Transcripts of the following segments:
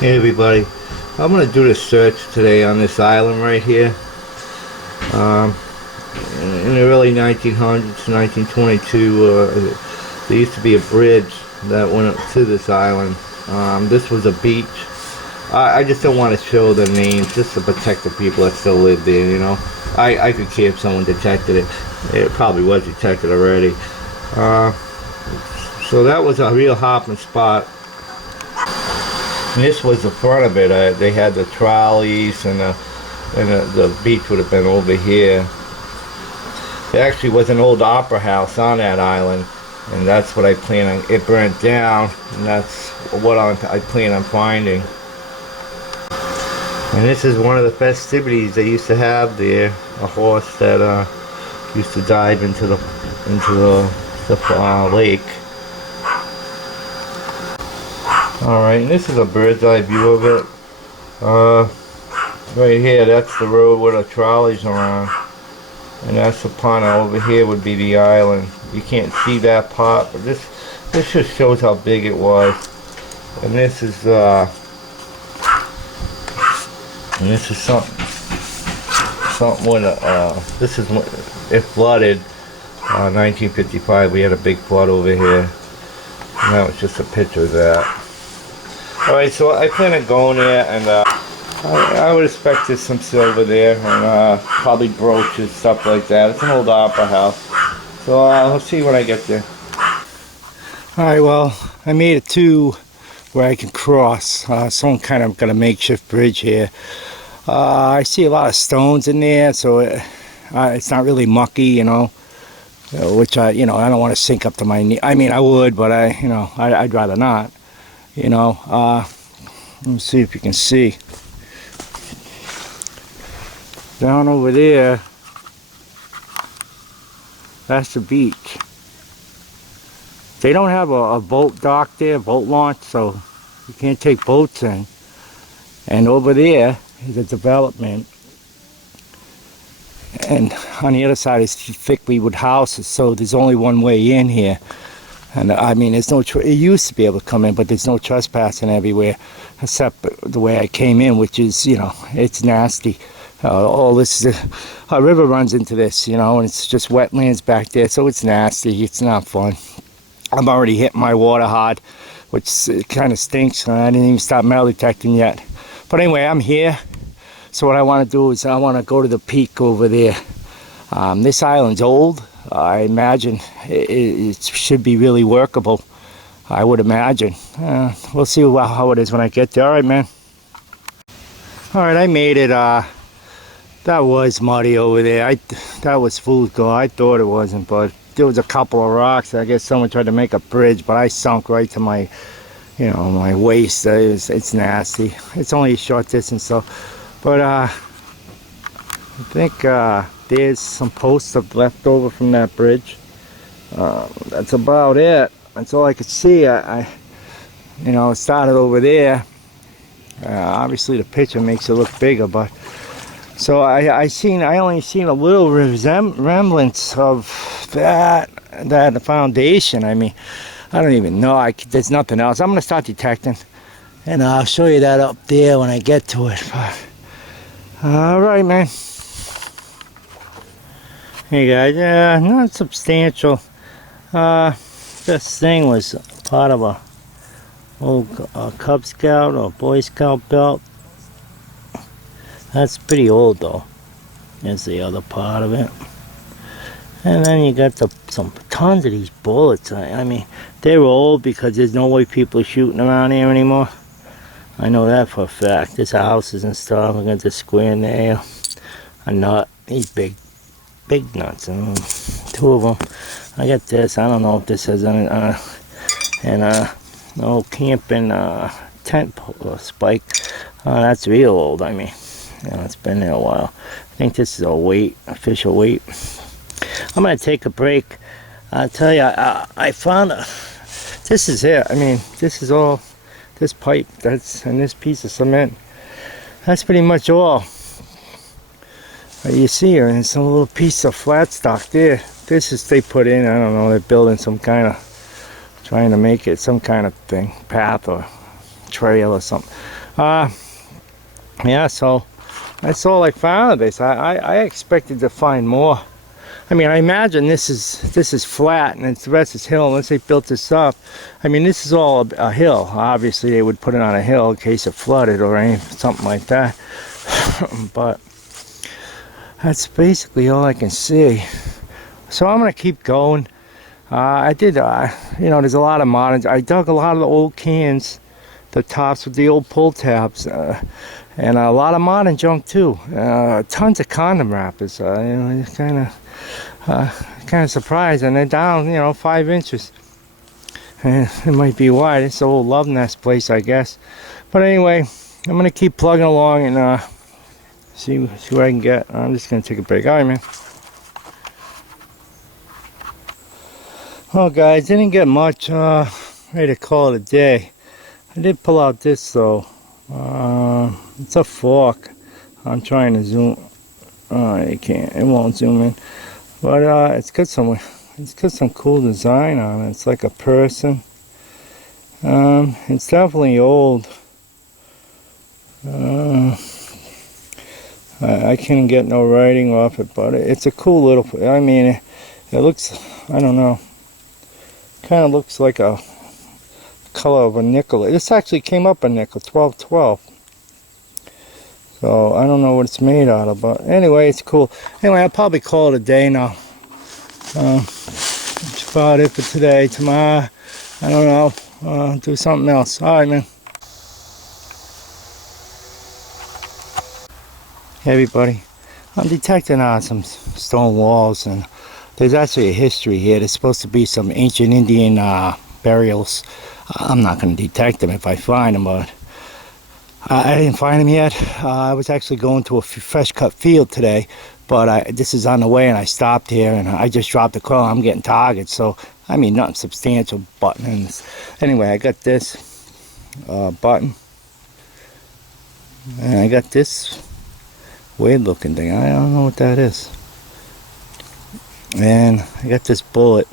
Hey everybody, I'm going to do the search today on this island right here. Um, in the early 1900s, 1922, there used to be a bridge that went up to this island. This was a beach. I just don't want to show the names just to protect the people that still live there, you know. I could care if someone detected it. It probably was detected already. So that was a real hopping spot. And this was the front of it. They had the trolleys, and the beach would have been over here. There actually was an old opera house on that island, and that's what I plan on. It burnt down, and that's what I plan on finding. And this is one of the festivities they used to have there. A horse that used to dive into the lake. Alright, and this is a bird's eye view of it. Right here, that's the road where the trolleys are on. And that's the pond. Over here would be the island. You can't see that part, but this just shows how big it was. And this is something when this is when it flooded. 1955, we had a big flood over here. And that was just a picture of that. Alright, so I plan on going there, and I would expect there's some silver there, and probably brooches, stuff like that. It's an old opera house. So let's see when I get there. Alright, well, I made it to where I can cross. Some kind of got a makeshift bridge here. I see a lot of stones in there, so it's not really mucky, you know. Which I don't want to sink up to my knee. I mean, I would, but I'd rather not. You know, let me see if you can see. Down over there, that's the beach. They don't have a boat dock there, boat launch, so you can't take boats in. And over there is a development. And on the other side is thickly wood houses, so there's only one way in here. And I mean, there's no. It used to be able to come in, but there's no trespassing everywhere, except the way I came in, which is, it's nasty. All this, a river runs into this, and it's just wetlands back there, so it's nasty. It's not fun. I'm already hitting my water hard, which kind of stinks. I didn't even start metal detecting yet. But anyway, I'm here. So what I want to do is I want to go to the peak over there. This island's old. I imagine it should be really workable. I would imagine. We'll see how it is when I get there. Alright, man. Alright, I made it. That was muddy over there. That was fool's gold. I thought it wasn't, but there was a couple of rocks. I guess someone tried to make a bridge, but I sunk right to my, my waist. It's nasty. It's only a short distance, so. But I think there's some posts left over from that bridge. That's about it. That's all I could see. I it started over there. Obviously the picture makes it look bigger, but so I only seen a little remnants of that foundation. I mean, I don't even know. There's nothing else. I'm gonna start detecting, and I'll show you that up there when I get to it. But, alright, man. Hey guys, not substantial. This thing was part of a old Cub Scout or Boy Scout belt. That's pretty old though. There's the other part of it. And then you got some tons of these bullets. I mean, they were old because there's no way people are shooting around here anymore. I know that for a fact. There's houses and stuff. I got the square nail, a nut. These big nuts. Two of them. I got this. I don't know if this has any. And an old camping tent spike. That's real old. I mean, it's been there a while. I think this is a weight, official weight. I'm gonna take a break. I'll tell you, I found this is it. I mean, this is all. This pipe, and this piece of cement, that's pretty much all you see here. And some little piece of flat stock there. This is they put in, I don't know, they're building some kind of, trying to make it some kind of thing, path or trail or something. Yeah, so that's all I found of this. I expected to find more. I mean, I imagine this is flat and the rest is hill. Unless they built this up, I mean, this is all a hill. Obviously, they would put it on a hill in case it flooded or something like that. But that's basically all I can see. So I'm gonna keep going. I did, you know, there's a lot of modern. I dug a lot of the old cans, the tops with the old pull tabs, and a lot of modern junk too. Tons of condom wrappers. You know, it's kind of surprised, and they're down, you know, 5 inches. And it might be wide. It's the old love nest place, I guess. But anyway, I'm gonna keep plugging along and see what I can get. I'm just gonna take a break. All right, man. Well, guys, didn't get much. Ready to call it a day. I did pull out this though. It's a fork. I'm trying to zoom. It can't. It won't zoom in. But it's got some cool design on it. It's like a person. It's definitely old. I can't get no writing off it, but it's a cool little. I mean, it looks. I don't know. Kind of looks like a color of a nickel. This actually came up a nickel, 1212. So I don't know what it's made out of, but anyway, it's cool. Anyway, I'll probably call it a day now. That's about it for today. Tomorrow, I don't know, do something else. All right, man. Hey, everybody. I'm detecting some stone walls, and there's actually a history here. There's supposed to be some ancient Indian burials. I'm not going to detect them if I find them, but I didn't find them yet. I was actually going to a fresh cut field today, but this is on the way, and I stopped here, and I just dropped the call. I'm getting targets, so I mean nothing substantial. Buttons. Anyway, I got this button, and I got this weird looking thing. I don't know what that is. And I got this bullet.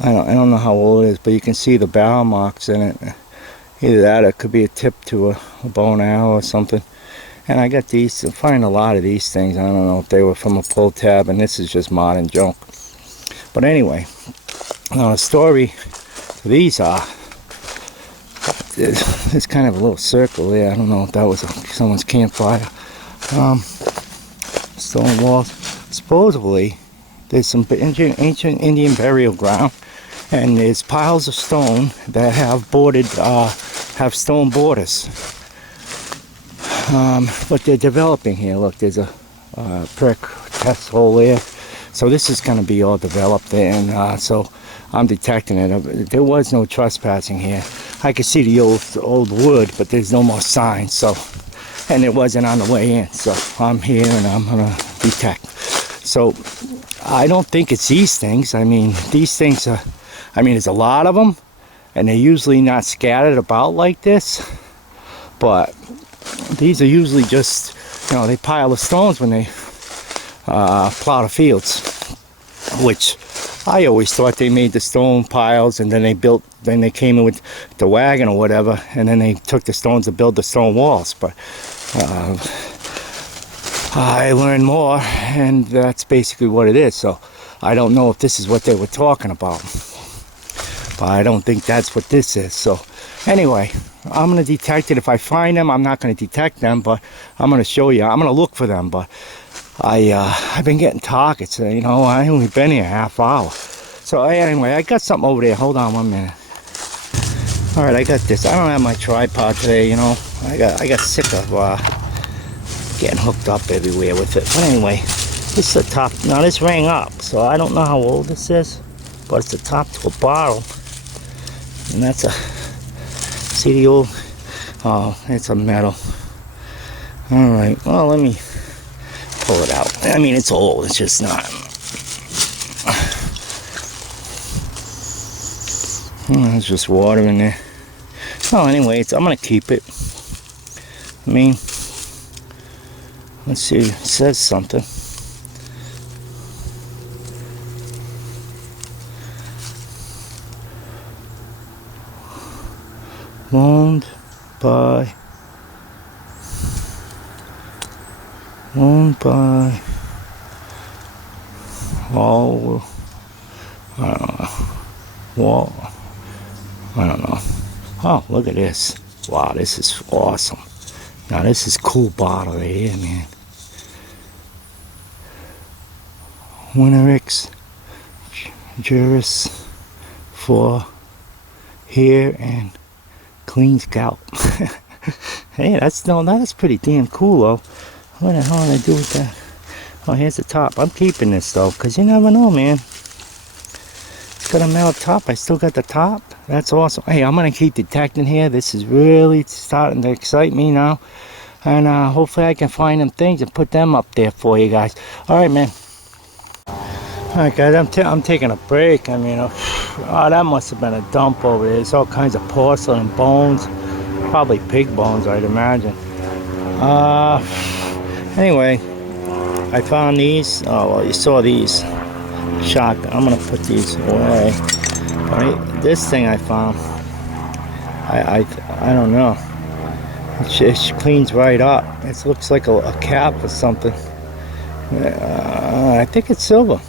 I don't know how old it is, but you can see the barrel marks in it. Either that or it could be a tip to a bow and arrow or something. And I got these. I find a lot of these things. I don't know if they were from a pull tab, and this is just modern junk. But anyway, now the story for these are, there's kind of a little circle there. I don't know if that was someone's campfire. Stone walls. Supposedly, there's some ancient Indian burial ground, and there's piles of stone that have have stone borders. But they're developing here. Look, there's a prick test hole there. So this is going to be all developed, and so I'm detecting it. There was no trespassing here. I could see the old wood, but there's no more signs. So, and it wasn't on the way in. So I'm here, and I'm gonna detect. So I don't think it's these things. I mean, these things are, I mean, there's a lot of them, and they're usually not scattered about like this. But these are usually just, you know, they pile the stones when they plow the fields, which I always thought they made the stone piles, and then they came in with the wagon or whatever, and then they took the stones to build the stone walls. But I learned more, and that's basically what it is. So I don't know if this is what they were talking about, but I don't think that's what this is. So anyway, I'm going to detect it. If I find them, I'm not going to detect them, but I'm going to show you. I'm going to look for them, but I've been getting targets. You know, I only been here a half hour. So anyway, I got something over there. Hold on 1 minute. All right, I got this. I don't have my tripod today, you know. I got sick of getting hooked up everywhere with it. But anyway, this is the top. Now this rang up, so I don't know how old this is, but it's the top to a bottle, and that's a, see the old, oh, it's a metal. All right, well, let me pull it out. I mean, it's old, it's just not. There's just water in there. Well, anyway, I'm gonna keep it. I mean, let's see, it says something. Loaned by 1 by wall. I don't know. Wall. I don't know. Oh, look at this. Wow, this is awesome. Now this is cool bottle right here, man. Winterix Juris for hair and clean scalp. Hey, that's pretty damn cool though. What the hell did I do with that? Oh, here's the top. I'm keeping this though, because you never know, man. It's got a metal top. I still got the top. That's awesome. Hey, I'm going to keep detecting here. This is really starting to excite me now. And hopefully I can find them things and put them up there for you guys. Alright, man. Alright, guys, I'm taking a break. I mean, oh, that must have been a dump over there. There's all kinds of porcelain bones. Probably pig bones, I'd imagine. Anyway, I found these. Oh, well, you saw these. Shotgun. I'm gonna put these away. Right, this thing I found. I don't know. It cleans right up. It looks like a cap or something. I think it's silver.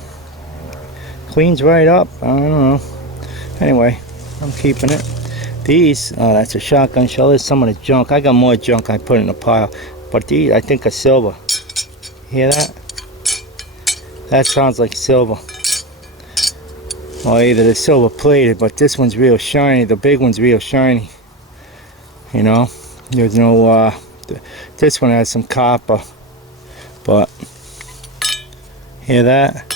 Cleans right up. I don't know. Anyway, I'm keeping it. These, that's a shotgun shell. There's some of the junk. I got more junk I put in a pile. But these, I think, are silver. Hear that? That sounds like silver. Well, either they're silver plated, but this one's real shiny. The big one's real shiny. You know, there's no, this one has some copper. But, hear that?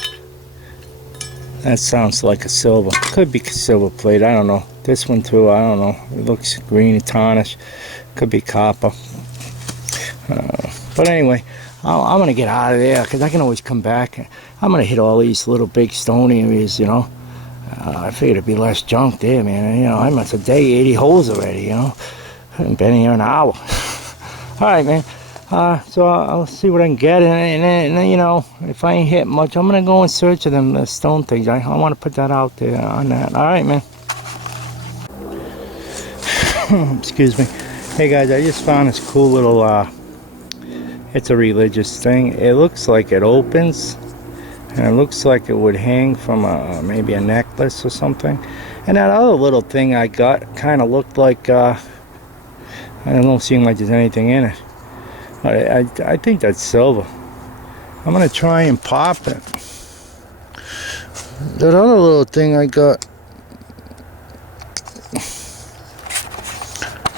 That sounds like a silver. Could be silver plate, I don't know. This one too, I don't know. It looks green and tarnished. Could be copper. But anyway, I'm going to get out of there because I can always come back. I'm going to hit all these little big stone areas, you know. I figured it'd be less junk there, man. You know, I'm at a day 80 holes already, you know. I haven't been here an hour. Alright, man. So I'll see what I can get. And then, you know, if I ain't hit much, I'm going to go in search of them stone things. I want to put that out there on that. Alright, man. Excuse me. Hey, guys, I just found this cool little... it's a religious thing. It looks like it opens, and it looks like it would hang from maybe a necklace or something. And that other little thing I got kind of looked like, I don't seem like there's anything in it. I think that's silver. I'm gonna try and pop it. That other little thing I got,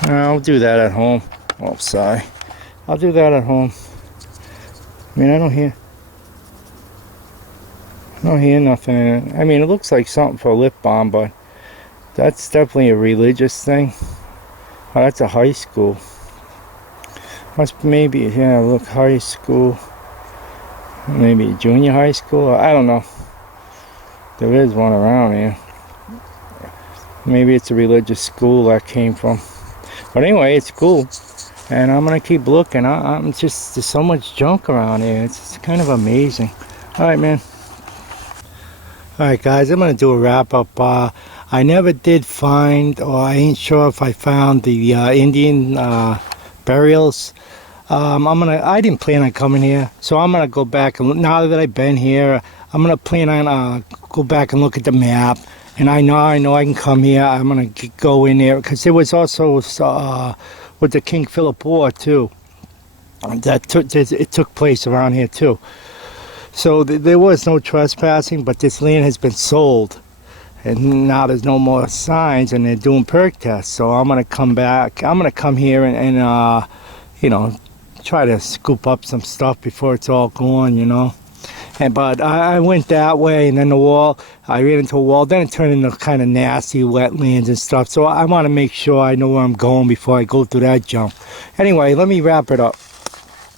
I'll do that at home. Oh, sorry. I'll do that at home. I mean, I don't hear nothing in it. I mean, it looks like something for a lip balm, but that's definitely a religious thing. Oh, that's a high school. Must maybe, yeah, look, high school. Maybe junior high school. I don't know. There is one around here. Maybe it's a religious school that came from. But anyway, it's cool. And I'm gonna keep looking. I'm just, there's so much junk around here. It's kind of amazing. Alright, man. Alright, guys, I'm gonna do a wrap up. I never did find, or I ain't sure if I found the Indian burials. I didn't plan on coming here, so I'm gonna go back and now that I've been here, I'm gonna plan on go back and look at the map. And I know I can come here. I'm gonna go in there because there was also with the King Philip War too. It took place around here too. So there was no trespassing, but this land has been sold, and now there's no more signs, and they're doing perk tests. So I'm gonna come back. I'm gonna come here and you know, try to scoop up some stuff before it's all gone, you know. But I went that way, and then the wall, I ran into a wall, then it turned into kind of nasty wetlands and stuff. So I want to make sure I know where I'm going before I go through that junk. Anyway, let me wrap it up.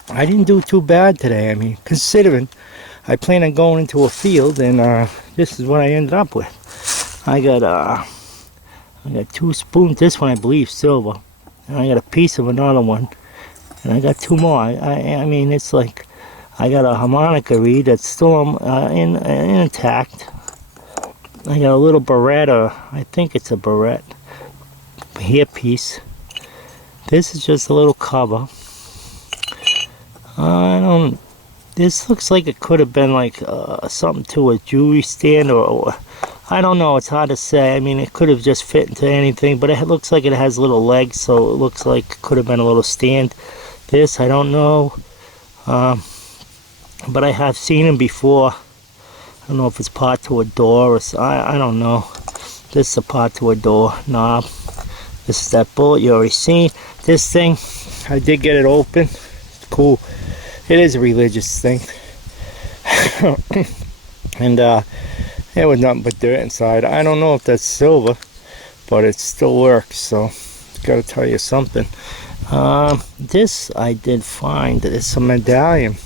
I didn't do too bad today. I mean, considering I plan on going into a field, and this is what I ended up with. I got 2 spoons. This one I believe silver, and I got a piece of another one, and I got 2 more. I mean, it's like I got a harmonica reed that's still intact. I got a little barrette, I think it's a barrette hair piece. This is just a little cover. This looks like it could have been like something to a jewelry stand, or I don't know, it's hard to say. I mean, it could have just fit into anything, but it looks like it has little legs, so it looks like it could have been a little stand. This, I don't know, but I have seen them before. I don't know if it's part to a door or I don't know. This is a part to a door knob. This is that bullet you already seen. This thing, I did get it open. It's cool. It is a religious thing. And it was nothing but dirt inside. I don't know if that's silver, but it still works, so gotta tell you something. This I did find. It's a medallion.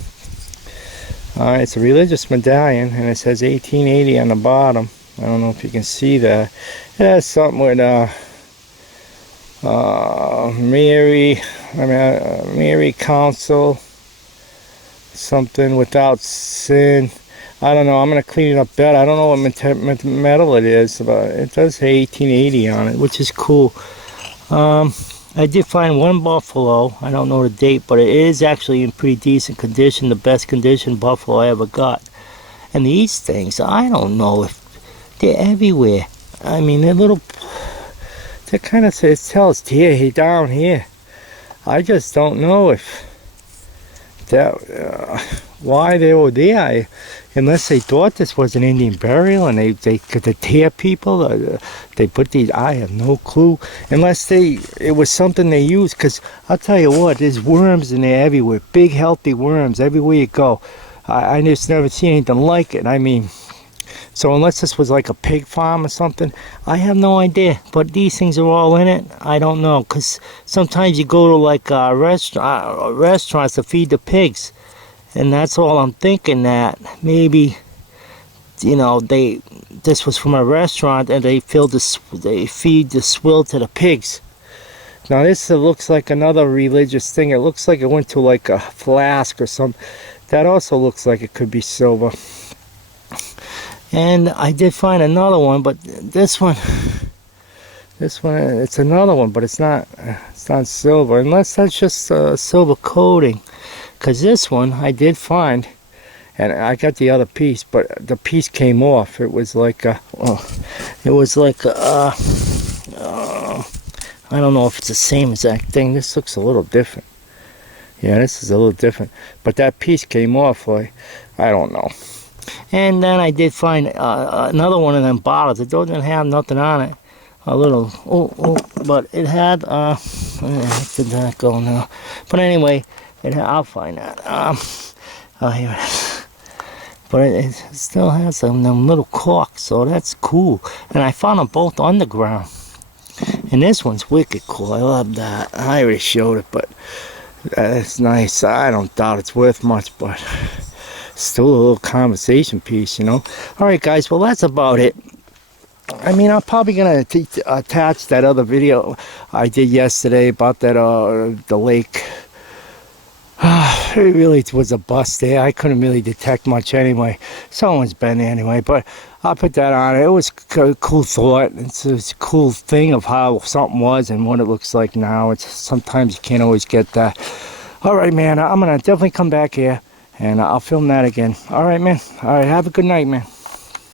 It's a religious medallion, and it says 1880 on the bottom. I don't know if you can see that. It has something with Mary Council, something without sin. I don't know. I'm gonna clean it up better. I don't know what metal it is, but it does say 1880 on it, which is cool. I did find one buffalo. I don't know the date, but it is actually in pretty decent condition, the best condition buffalo I ever got. And these things, I don't know if they're everywhere. I mean, they're kind of, it tells here, down here. I just don't know if that, why they were there. Unless they thought this was an Indian burial and they could tear people, they put these, I have no clue. Unless it was something they used, because I'll tell you what, there's worms in there everywhere, big healthy worms everywhere you go. I just never seen anything like it. I mean, so unless this was like a pig farm or something, I have no idea. But these things are all in it. I don't know, because sometimes you go to like restaurants to feed the pigs. And that's all I'm thinking, that maybe, you know, this was from a restaurant and they feed the swill to the pigs. Now this looks like another religious thing. It looks like it went to like a flask or something. That also looks like it could be silver. And I did find another one, but this one, it's another one, but it's not silver, unless that's just a silver coating. Because this one I did find, and I got the other piece, but the piece came off. It was like I don't know if it's the same exact thing. This looks a little different. Yeah, this is a little different. But that piece came off, like, I don't know. And then I did find another one of them bottles. It doesn't have nothing on it. A little, but it had, where did that go now? But anyway, I'll find that. Here it is. But it still has them little corks, so that's cool. And I found them both on the ground. And this one's wicked cool. I love that. I already showed it, but it's nice. I don't doubt it's worth much, but still a little conversation piece, you know. All right, guys. Well, that's about it. I mean, I'm probably gonna attach that other video I did yesterday about that the lake. It really was a bust there. I couldn't really detect much anyway. Someone's been there anyway, but I'll put that on. It was a cool thought. It's a cool thing of how something was and what it looks like now. It's sometimes you can't always get that. All right, man. I'm gonna definitely come back here and I'll film that again. All right, man. All right. Have a good night, man.